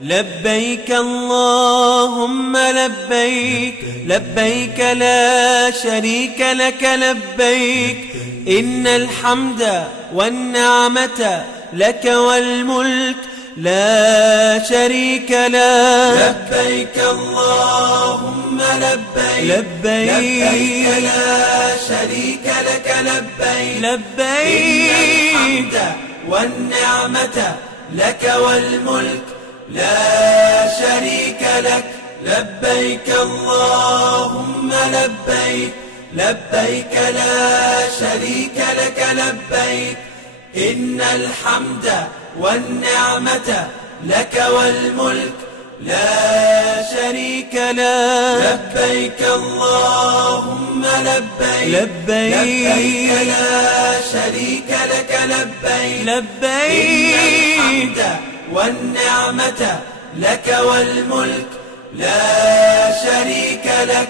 لبيك اللهم لبيك، لبيك لا شريك لك لبيك، إن الحمد والنعمة لك والملك لا شريك لك. لبيك اللهم لبيك، لبيك لا شريك لك لبيك، لبيك إن الحمد والنعمة لك والملك لا شريك لك. لبيك اللهم لبيك، لبيك لا شريك لك لبيك، إن الحمد والنعمة لك والملك لا شريك لك. لبيك اللهم لبيك، لبيك لا شريك لك لبيك، لبيك إن الحمد والنعمة لك والملك لا شريك لك.